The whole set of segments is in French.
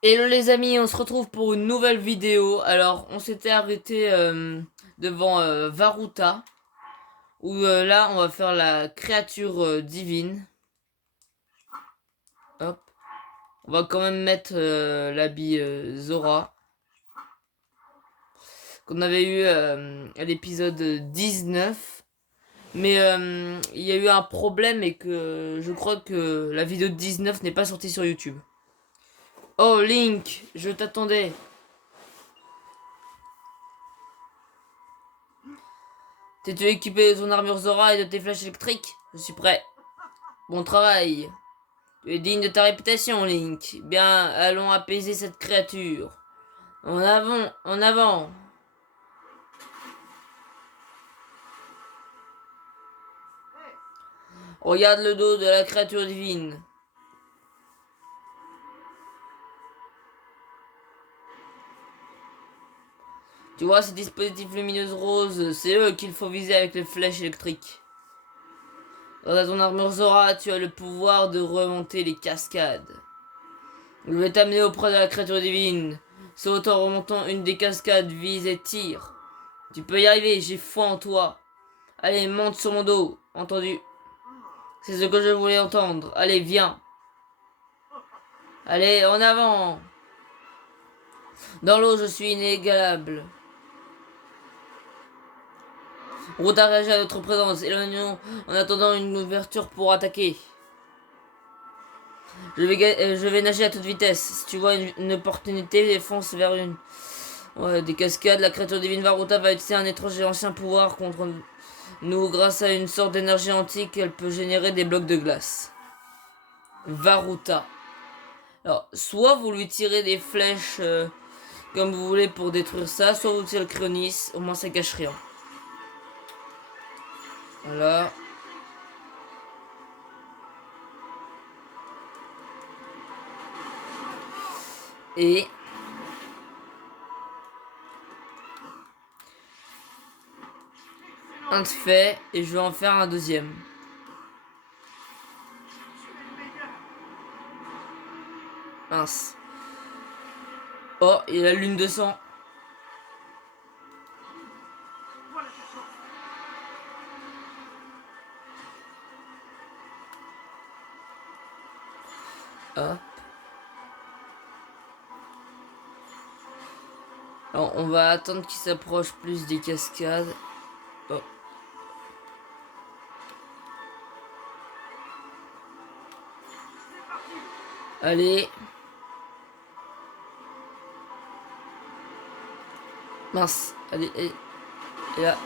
Hello les amis, on se retrouve pour une nouvelle vidéo. Alors, on s'était arrêté devant Varuta, où là, on va faire la créature divine. Hop. On va quand même mettre l'habit Zora, qu'on avait eu à l'épisode 19. Mais il y a eu un problème et que je crois que la vidéo de 19 n'est pas sortie sur YouTube. Oh Link, je t'attendais. T'es-tu équipé de ton armure Zora et de tes flèches électriques? Je suis prêt. Bon travail. Tu es digne de ta réputation, Link. Bien, allons apaiser cette créature. En avant, en avant. Regarde le dos de la créature divine. Tu vois ces dispositifs lumineux roses, c'est eux qu'il faut viser avec les flèches électriques. Grâce à ton armure Zora, tu as le pouvoir de remonter les cascades. Je vais t'amener auprès de la créature divine. Saute en remontant une des cascades, vise et tire. Tu peux y arriver, j'ai foi en toi. Allez, monte sur mon dos, entendu. C'est ce que je voulais entendre. Allez, viens. Allez, en avant. Dans l'eau, je suis inégalable. Route à notre présence. Éloignons en attendant une ouverture pour attaquer. Je vais nager à toute vitesse. Si tu vois une opportunité, fonce vers une. Ouais, des cascades. La créature divine Varuta va utiliser un étrange et ancien pouvoir contre nous. Grâce à une sorte d'énergie antique, elle peut générer des blocs de glace. Varuta. Alors, soit vous lui tirez des flèches comme vous voulez pour détruire ça, soit vous tirez le Cryonis, au moins ça cache rien. Voilà. Et un de fait, et je vais en faire un deuxième. Mince. Oh, et la lune de sang. Hop. Alors, on va attendre qu'il s'approche plus des cascades. Oh. Allez. Mince. Allez, et là.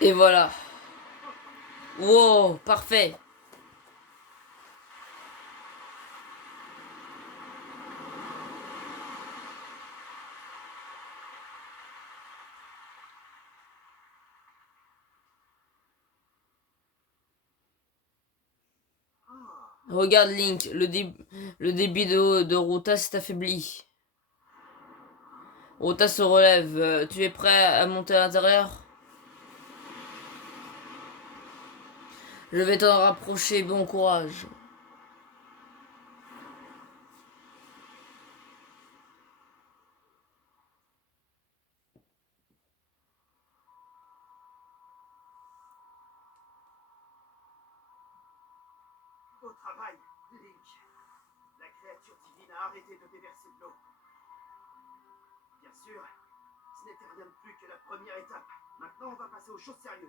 Et voilà. Wow, parfait. Regarde Link, le débit de Rota s'est affaibli. Rota se relève. Tu es prêt à monter à l'intérieur? Je vais t'en rapprocher, bon courage. Beau travail, Link. La créature divine a arrêté de déverser de l'eau. Bien sûr, ce n'était rien de plus que la première étape. Maintenant, on va passer aux choses sérieuses.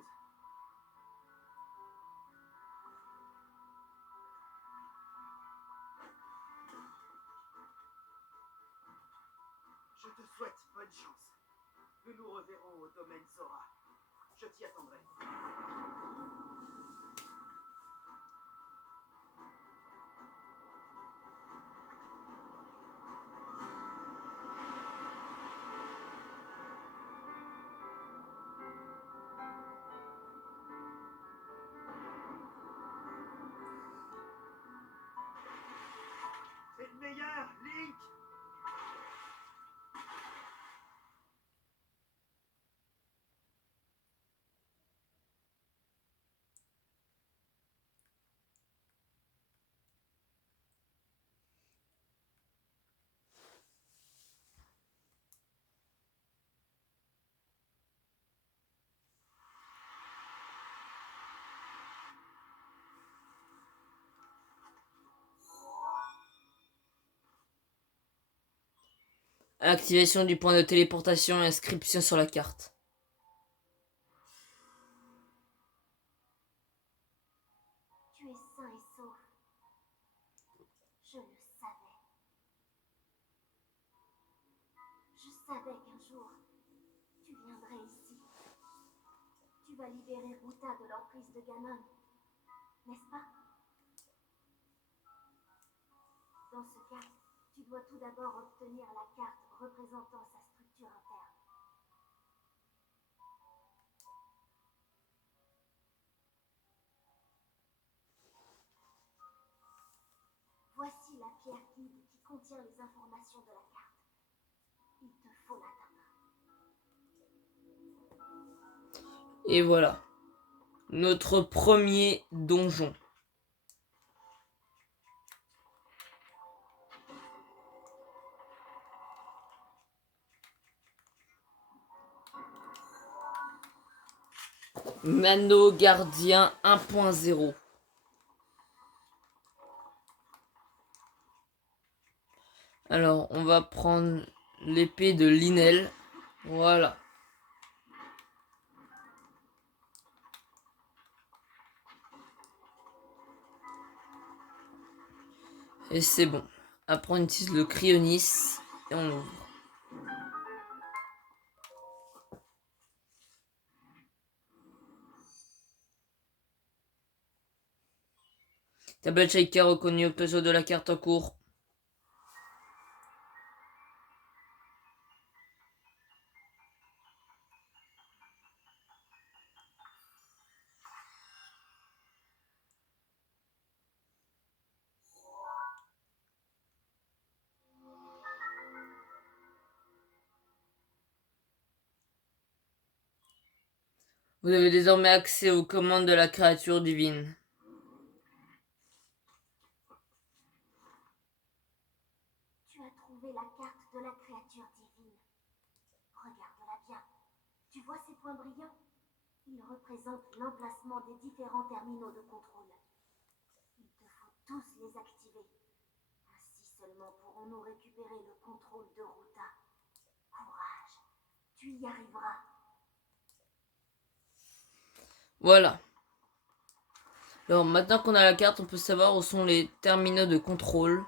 Je te souhaite bonne chance. Nous nous reverrons au domaine Zora. Je t'y attendrai. C'est le meilleur, Link. Activation du point de téléportation et inscription sur la carte. Tu es sain et sauf. Je le savais. Je savais qu'un jour, tu viendrais ici. Tu vas libérer Ruta de l'emprise de Ganon, n'est-ce pas? Dans ce cas, tu dois tout d'abord obtenir la carte représentant sa structure interne. Voici la pierre guide qui contient les informations de la carte. Il te faut l'atteindre. Et voilà. Notre premier donjon. Nano Gardien 1.0. Alors, on va prendre l'épée de Linel. Voilà. Et c'est bon. Après, on utilise le Cryonis et on ouvre. Tablette Shaika reconnue au puzzle de la carte en cours. Vous avez désormais accès aux commandes de la créature divine. Tu as trouvé la carte de la créature divine. Regarde-la bien. Tu vois ces points brillants? Ils représentent l'emplacement des différents terminaux de contrôle. Il te faut tous les activer. Ainsi seulement pourrons-nous récupérer le contrôle de Ruta. Courage, tu y arriveras. Voilà. Alors maintenant qu'on a la carte, on peut savoir où sont les terminaux de contrôle.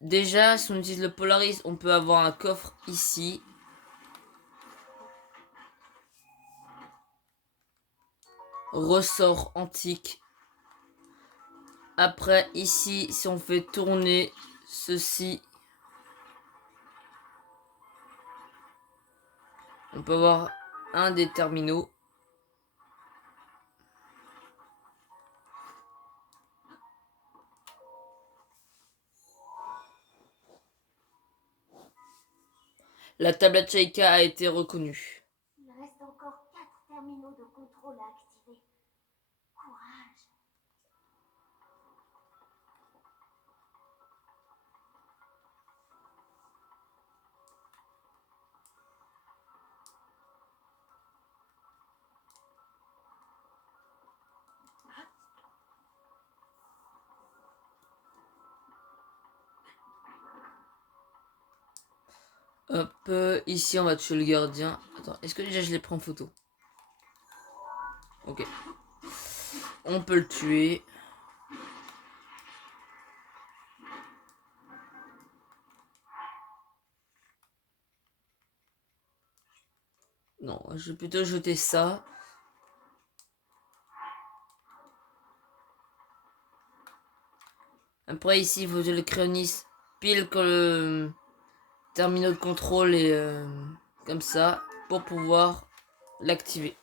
Déjà, si on utilise le Polaris, on peut avoir un coffre ici. Ressort antique. Après, ici, si on fait tourner ceci, on peut avoir un des terminaux. La tablette Shaika a été reconnue. Il reste encore 4 terminaux de contrôle à activer. Courage. Hop, ici on va tuer le gardien. Attends, est-ce que déjà je l'ai pris en photo? Ok. On peut le tuer. Non, je vais plutôt jeter ça. Après ici, il faut que je le cryonis pile quand le terminal de contrôle est comme ça pour pouvoir l'activer.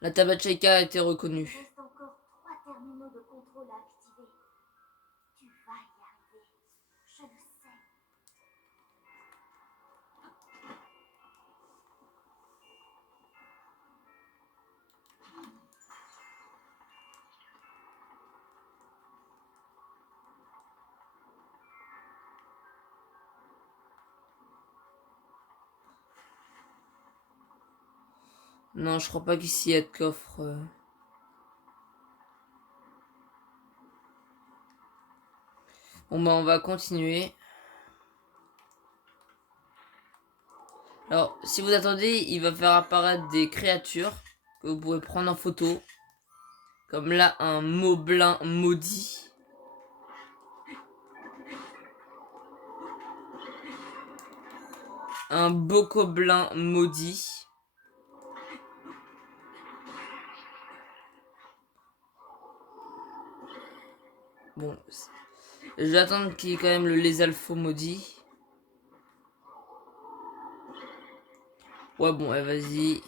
La tablette Shaika a été Il reconnue. reste encore 3 terminaux de contrôle à activer. Tu vas y arriver. Je le sais. Non, je crois pas qu'ici il y a de coffre. Bon bah on va continuer. Alors, si vous attendez, il va faire apparaître des créatures que vous pouvez prendre en photo. Comme là, un moblin maudit. Un bokoblin maudit. Bon, je vais attendre qu'il y ait quand même le lézalfo maudit. Ouais, bon, vas-y.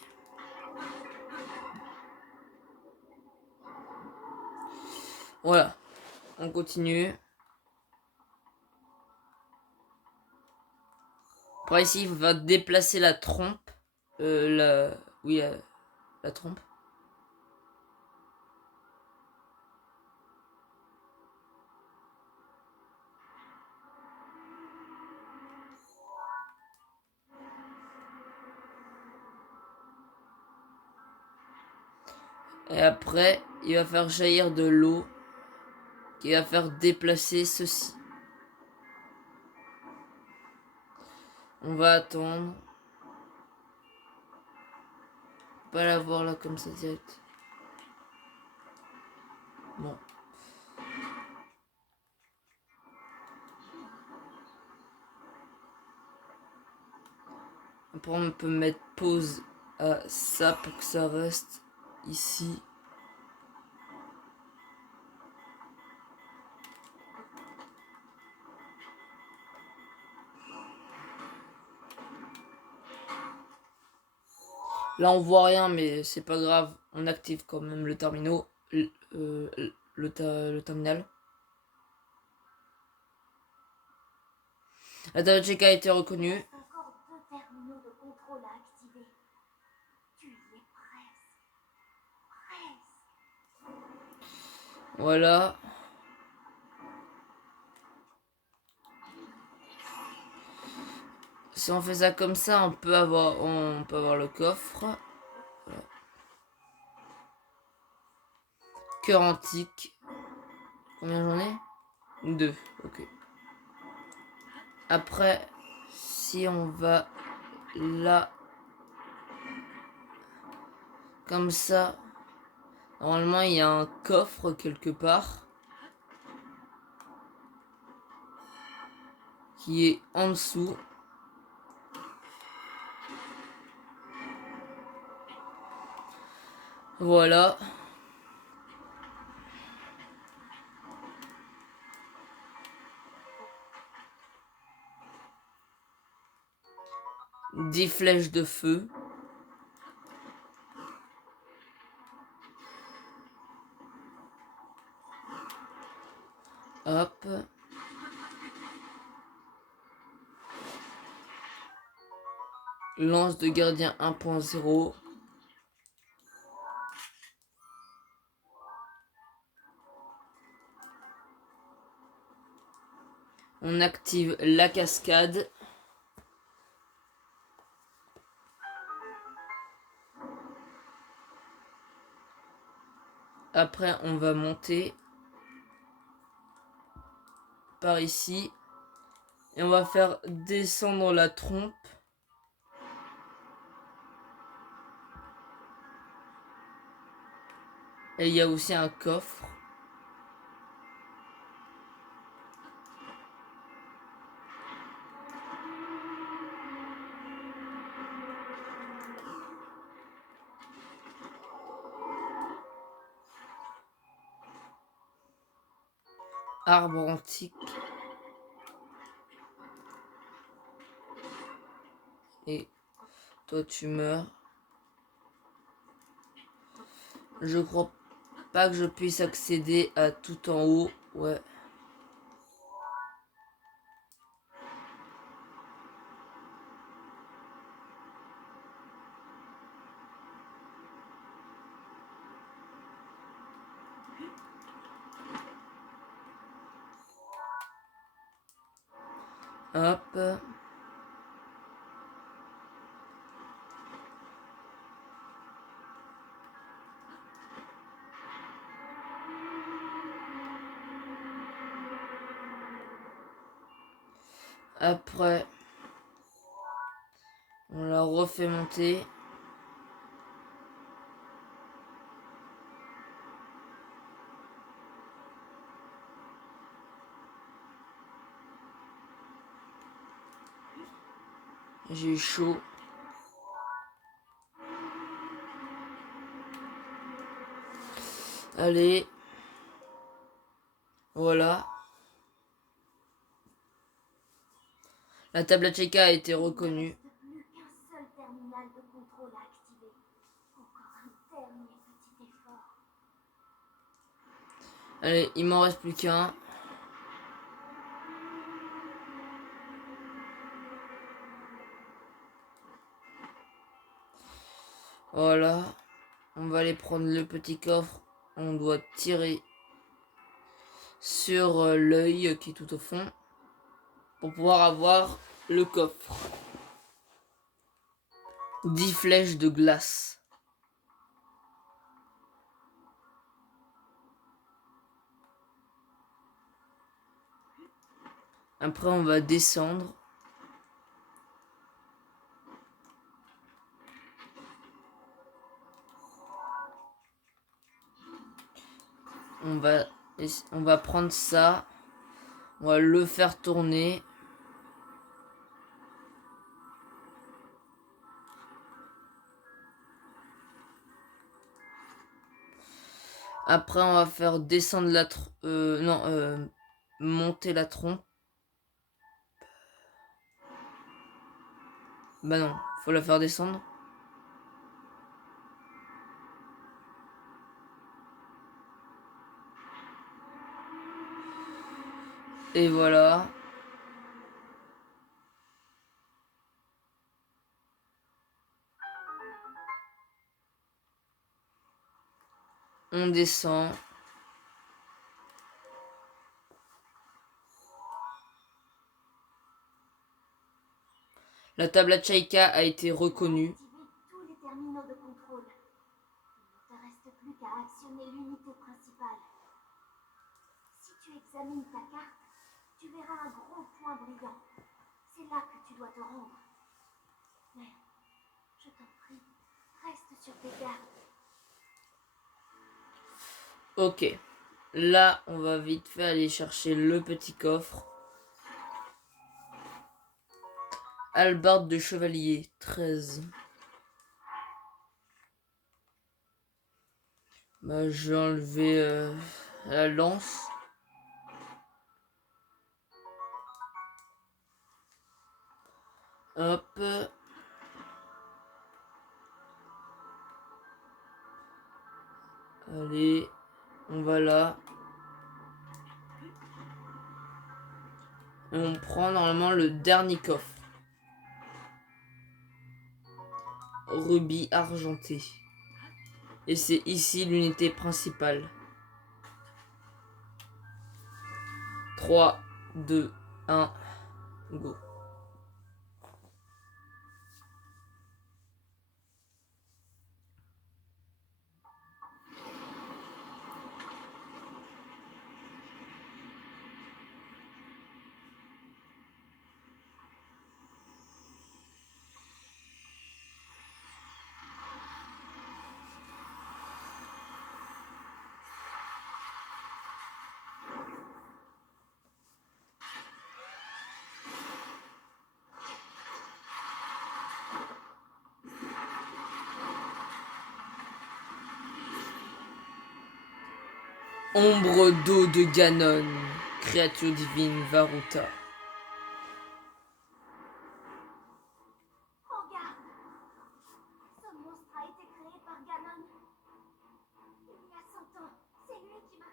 Voilà, on continue. Par ici, il va déplacer la trompe. Oui, la trompe. Et après, il va faire jaillir de l'eau qui va faire déplacer ceci. On va attendre. Pas la voir là comme ça direct. Bon. Après on peut mettre pause à ça pour que ça reste ici. Là on voit rien mais c'est pas grave. On active quand même le terminal. Le terminal. La table check a été reconnue. Encore 2 terminaux de contrôle à activer. Tu y es presque. Voilà. Si on fait ça comme ça, on peut avoir le coffre. Voilà. Cœur antique. Combien j'en ai? 2, ok. Après, si on va là, comme ça, normalement il y a un coffre quelque part qui est en dessous. Voilà. Des flèches de feu. Hop. Lance de gardien 1.0. On active la cascade. Après, on va monter par ici. Et on va faire descendre la trompe. Et il y a aussi un coffre. Arbre antique. Et toi tu meurs. Je crois pas que je puisse accéder à tout en haut. Ouais. Hop. Après, on la refait monter. J'ai eu chaud. Allez. Voilà. La tablette Sheikah a été reconnue. Il ne reste plus qu'un seul terminal de contrôle à activer. Encore un dernier petit effort. Allez, il m'en reste plus qu'un. Voilà. On va aller prendre le petit coffre. On doit tirer sur l'œil qui est tout au fond pour pouvoir avoir le coffre. 10 flèches de glace. Après, on va descendre. On va prendre ça. On va le faire tourner. Après, on va faire descendre la monter la trompe. Bah non, faut la faire descendre. Et voilà. On descend. La tablette Sheikah a été reconnue. Activer tous les terminaux de contrôle. Il ne te reste plus qu'à actionner l'unité principale. Si tu examines ta carte, tu verras un gros point brillant. C'est là que tu dois te rendre. Mais, je t'en prie, reste sur tes gardes. Ok. Là, on va vite fait aller chercher le petit coffre. Hallebarde de chevalier, 13. Bah, je vais enlever la lance. Hop. Allez, on va là. Et on prend normalement le dernier coffre. Rubis argenté. Et c'est ici l'unité principale. 3, 2, 1, go. Ombre d'eau de Ganon, créature divine Varuta. Regarde! Ce monstre a été créé par Ganon. Il y a 100 ans, c'est lui qui m'a...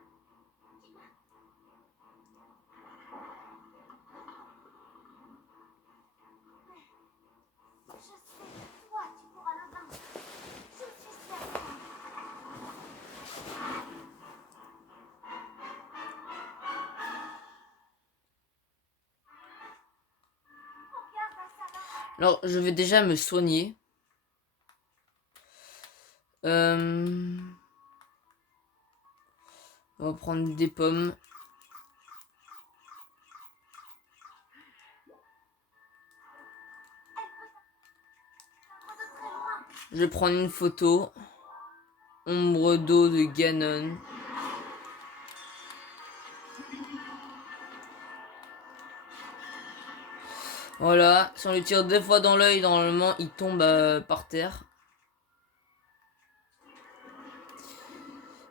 Mais je sais que toi, tu pourras le vaincre. Je suis certain. Regarde à sa main. Alors, je vais déjà me soigner. On va prendre des pommes. Je vais prendre une photo. Ombre d'eau de Ganon. Voilà, si on lui tire 2 fois dans l'œil, normalement il tombe par terre.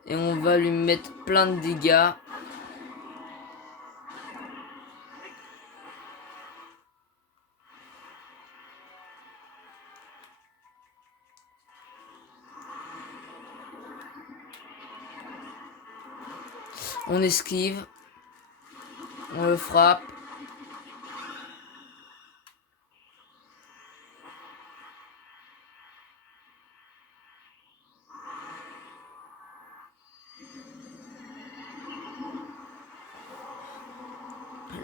Et on va lui mettre plein de dégâts. On esquive. On le frappe.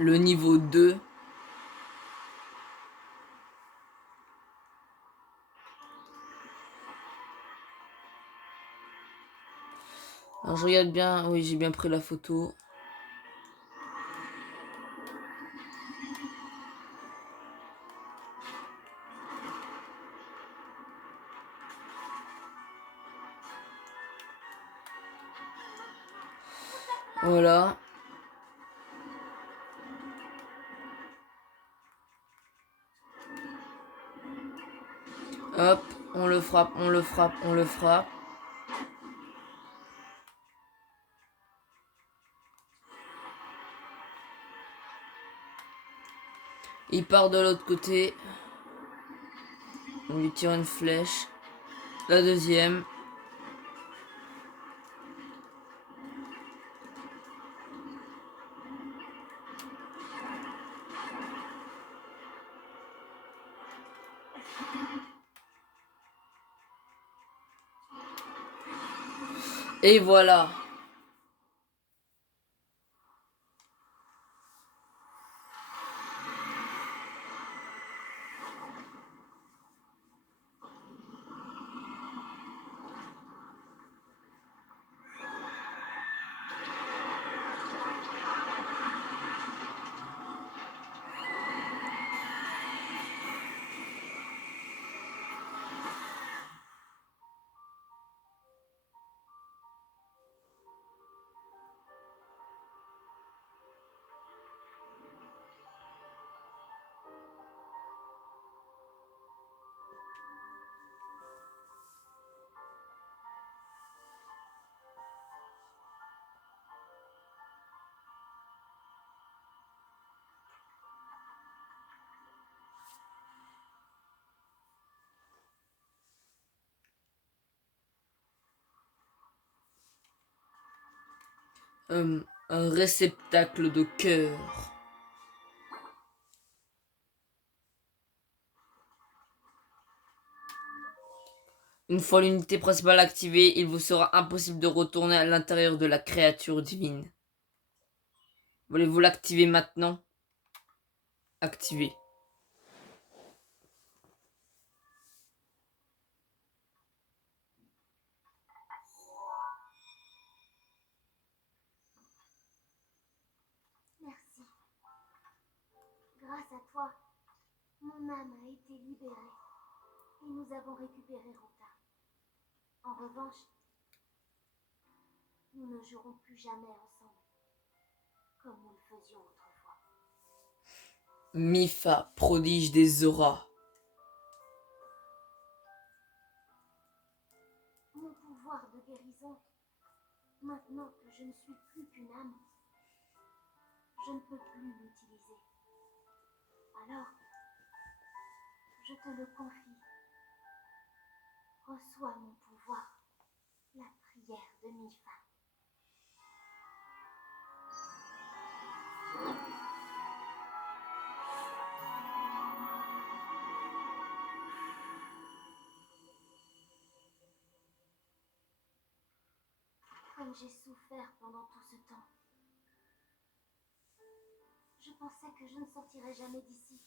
Le niveau 2. Alors je regarde bien, oui j'ai bien pris la photo. Voilà. Hop, on le frappe, on le frappe, on le frappe. Il part de l'autre côté. On lui tire une flèche. La deuxième. Et voilà. Un réceptacle de cœur. Une fois l'unité principale activée, il vous sera impossible de retourner à l'intérieur de la créature divine. Voulez-vous l'activer maintenant? Activer. Merci. Grâce à toi, mon âme a été libérée et nous avons récupéré Rota. En revanche, nous ne jouerons plus jamais ensemble, comme nous le faisions autrefois. Mipha, prodige des auras. Mon pouvoir de guérison, maintenant que je ne suis plus qu'une âme, je ne peux plus l'utiliser. Alors, je te le confie. Reçois mon pouvoir, la prière de Mipha. Comme j'ai souffert pendant tout ce temps. Je pensais que je ne sortirais jamais d'ici,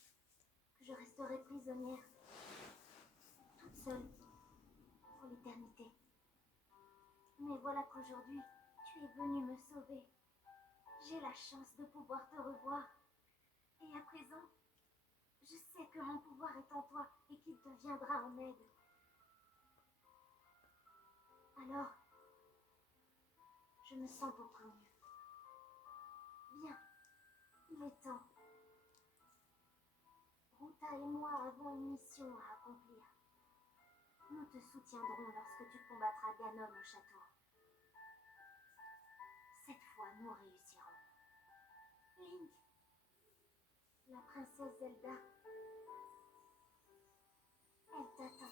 que je resterais prisonnière, toute seule, pour l'éternité. Mais voilà qu'aujourd'hui, tu es venu me sauver. J'ai la chance de pouvoir te revoir. Et à présent, je sais que mon pouvoir est en toi et qu'il te viendra en aide. Alors, je me sens beaucoup mieux. Bien, il est temps. Ruta et moi avons une mission à accomplir. Nous te soutiendrons lorsque tu combattras Ganon au château. Cette fois, nous réussirons. Link, la princesse Zelda, elle t'attend.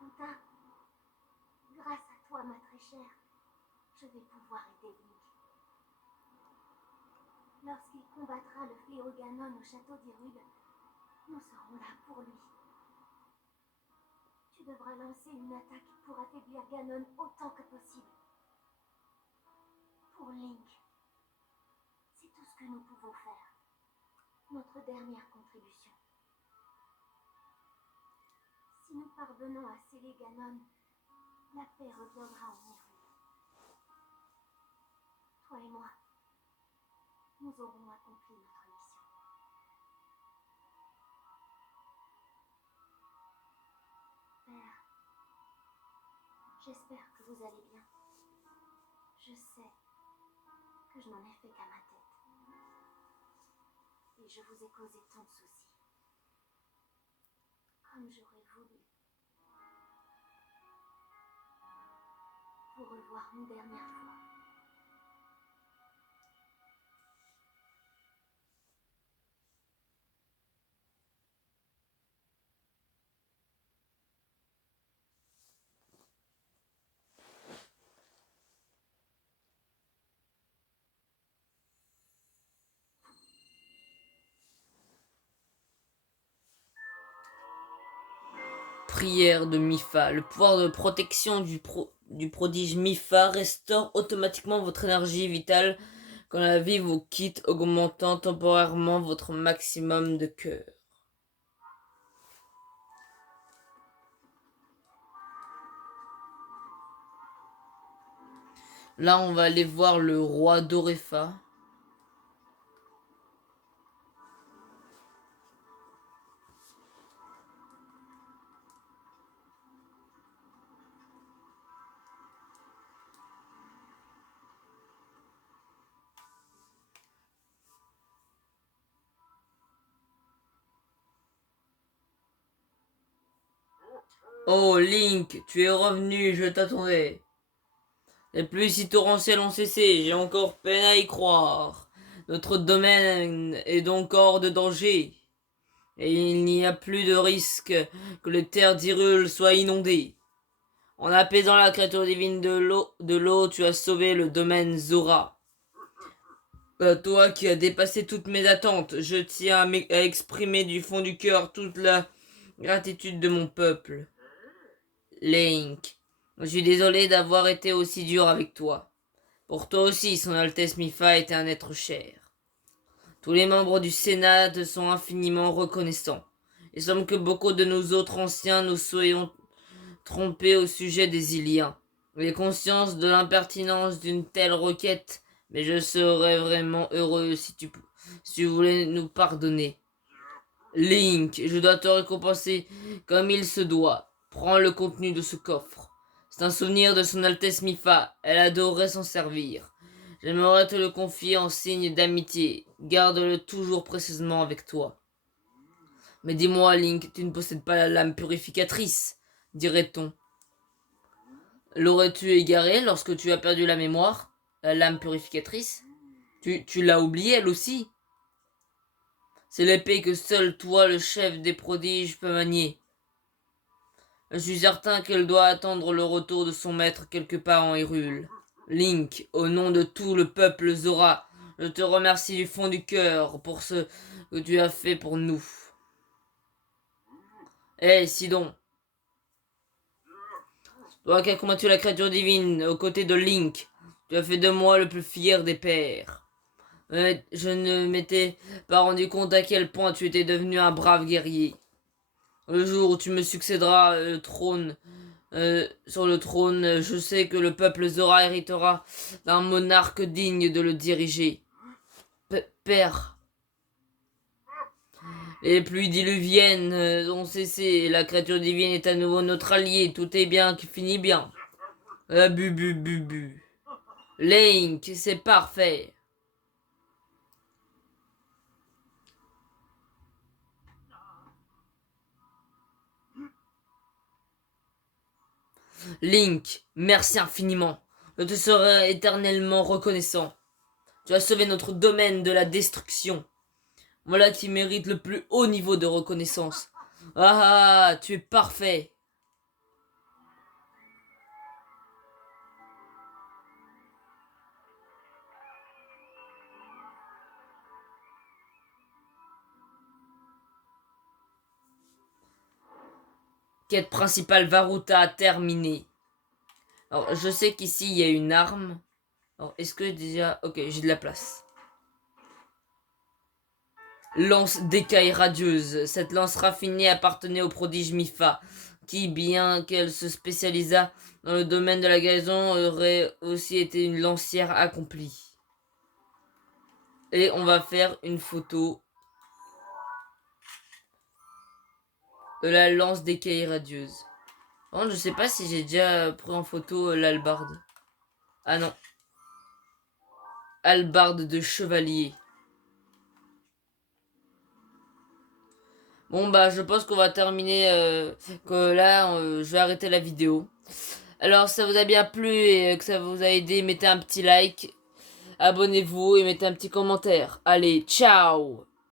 Ruta, grâce à toi, ma très chère, je vais pouvoir aider Link. Lorsqu'il combattra le fléau Ganon au château d'Hyrule, nous serons là pour lui. Tu devras lancer une attaque pour affaiblir Ganon autant que possible. Pour Link, c'est tout ce que nous pouvons faire. Notre dernière contribution. Si nous parvenons à sceller Ganon, la paix reviendra en Hyrule. Toi et moi, nous aurons accompli notre mission. Père, j'espère que vous allez bien. Je sais que je n'en ai fait qu'à ma tête. Et je vous ai causé tant de soucis. Comme j'aurais voulu vous revoir une dernière fois. Prière de Mipha. Le pouvoir de protection du prodige Mipha restaure automatiquement votre énergie vitale quand la vie vous quitte, augmentant temporairement votre maximum de cœur. Là, on va aller voir le roi d'Orefa. Oh, Link, tu es revenu, je t'attendais. Les pluies si torrentielles ont cessé, j'ai encore peine à y croire. Notre domaine est donc hors de danger. Et il n'y a plus de risque que les terres d'Hyrule soient inondées. En apaisant la créature divine de l'eau, tu as sauvé le domaine Zora. Toi qui as dépassé toutes mes attentes, je tiens à exprimer du fond du cœur toute la gratitude de mon peuple. Link, je suis désolé d'avoir été aussi dur avec toi. Pour toi aussi, Son Altesse Mifa était un être cher. Tous les membres du Sénat te sont infiniment reconnaissants. Il semble que beaucoup de nous autres anciens nous soyons trompés au sujet des Iliens. J'ai conscience de l'impertinence d'une telle requête, mais je serais vraiment heureux si tu voulais nous pardonner. Link, je dois te récompenser comme il se doit. Prends le contenu de ce coffre. C'est un souvenir de Son Altesse Mifa. Elle adorerait s'en servir. J'aimerais te le confier en signe d'amitié. Garde-le toujours précieusement avec toi. Mais dis-moi, Link, tu ne possèdes pas la lame purificatrice, dirait-on. L'aurais-tu égarée lorsque tu as perdu la mémoire, la lame purificatrice? Tu l'as oubliée, elle aussi? C'est l'épée que seul toi, le chef des prodiges, peux manier. Je suis certain qu'elle doit attendre le retour de son maître quelque part en Hyrule. Link, au nom de tout le peuple Zora, je te remercie du fond du cœur pour ce que tu as fait pour nous. Hé, Sidon, toi qui as combattu la créature divine aux côtés de Link, tu as fait de moi le plus fier des pères. Je ne m'étais pas rendu compte à quel point tu étais devenu un brave guerrier. Le jour où tu me succéderas sur le trône, je sais que le peuple Zora héritera d'un monarque digne de le diriger. Père, les pluies diluviennes ont cessé et la créature divine est à nouveau notre allié. Tout est bien qui finit bien. Bu bu bu bu. Link, c'est parfait. Link, merci infiniment. Je te serai éternellement reconnaissant. Tu as sauvé notre domaine de la destruction. Voilà qui mérite le plus haut niveau de reconnaissance. Ah, tu es parfait. Quête principale Varuta terminée. Alors, je sais qu'ici, il y a une arme. Alors, est-ce que déjà... Ok, j'ai de la place. Lance d'écaille radieuse. Cette lance raffinée appartenait au prodige Mifa, qui, bien qu'elle se spécialisât dans le domaine de la guérison, aurait aussi été une lancière accomplie. Et on va faire une photo de la lance d'écaille radieuse. Bon, je sais pas si j'ai déjà pris en photo l'albarde. Ah non. Albarde de chevalier. Bon bah je pense qu'on va terminer que là je vais arrêter la vidéo. Alors si ça vous a bien plu et que ça vous a aidé, mettez un petit like, abonnez-vous et mettez un petit commentaire. Allez, ciao!